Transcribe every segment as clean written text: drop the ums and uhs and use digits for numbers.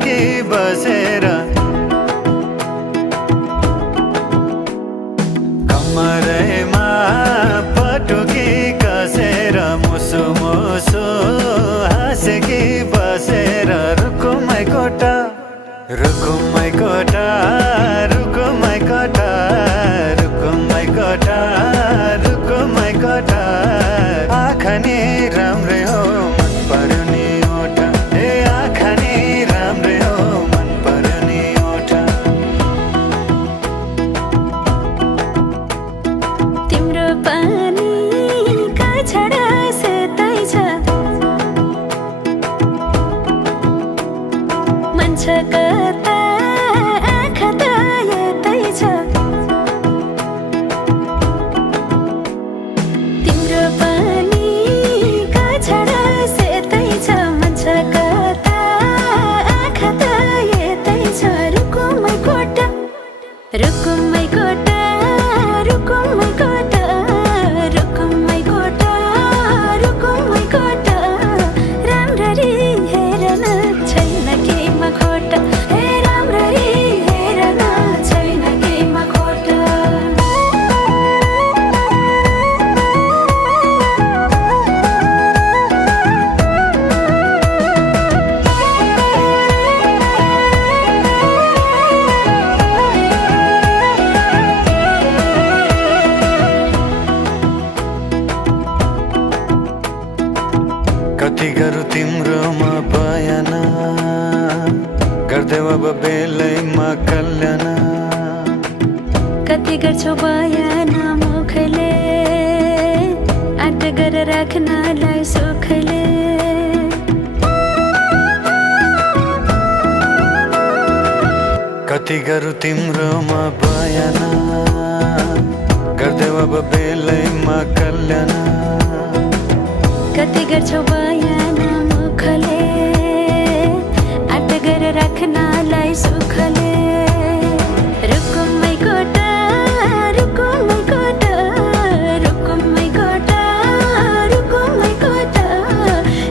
कि बसेर कमरैमा पटुकी कसेर मुसु मुसु हाँसे कि बसेर रुकुमै कोटा रुकुमै कोटा रुकुमै कोटा रुकुमै कोटा रुकुमै कोटा आँखा नि राम्रै हो मन पर्यो नि ओठा ए आँखा नि राम्रै हो मन पर्यो नि ओठा तिम्रो पानीका छडा सेतै छ मन छ कता आँखा त यतै छ तिम्रो पानीका छडा सेतै छ मन छ कता आँखा त यतै छ रुकुमै कोटा रुकुमै कोटा रुकुमै कोटा रुकुमै कोटा रुकुमै कोटा राम्ररी हेर्न छैन केमा खोटा हे राम्ररी हेर्न छैन केमा खोटा कति गरौँ तिम्रोमा बयान गर्दै अब बेलैमा कल्याण कति गर्छौ बयान मुखले आँट गरेर राख्नलाई सुखले कति गरौँ तिम्रोमा बयान गर्दै अब बेलैमा कल्याण कति गर्छौ बयान मुखले आँट गरेर राख्नलाई सुखले रुकुमै कोटा रुकुमै कोटा रुकुमै कोटा रुकुमै कोटा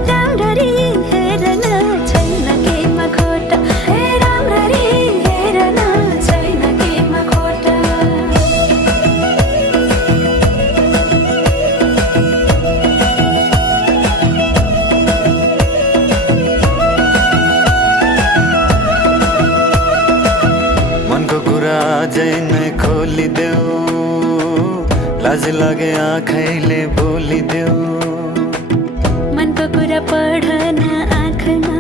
राम्ररी हेर्न छैन केमा खोटा हे राम्ररी हेर्न छैन केमा खोटा मनको कुरा अझै नै खोलिदेऊ लाज लागे आँखैले बोलिदेऊ मनको कुरा पढ्न आँखमा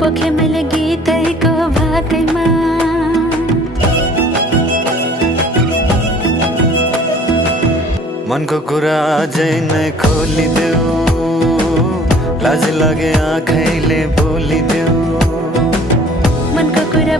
पोखे मैले गीतैको भाकैमा मनको कुरा अझै नै खोलिदेऊ लाज लागे आँखैले बोलिदेऊ मनको कुरा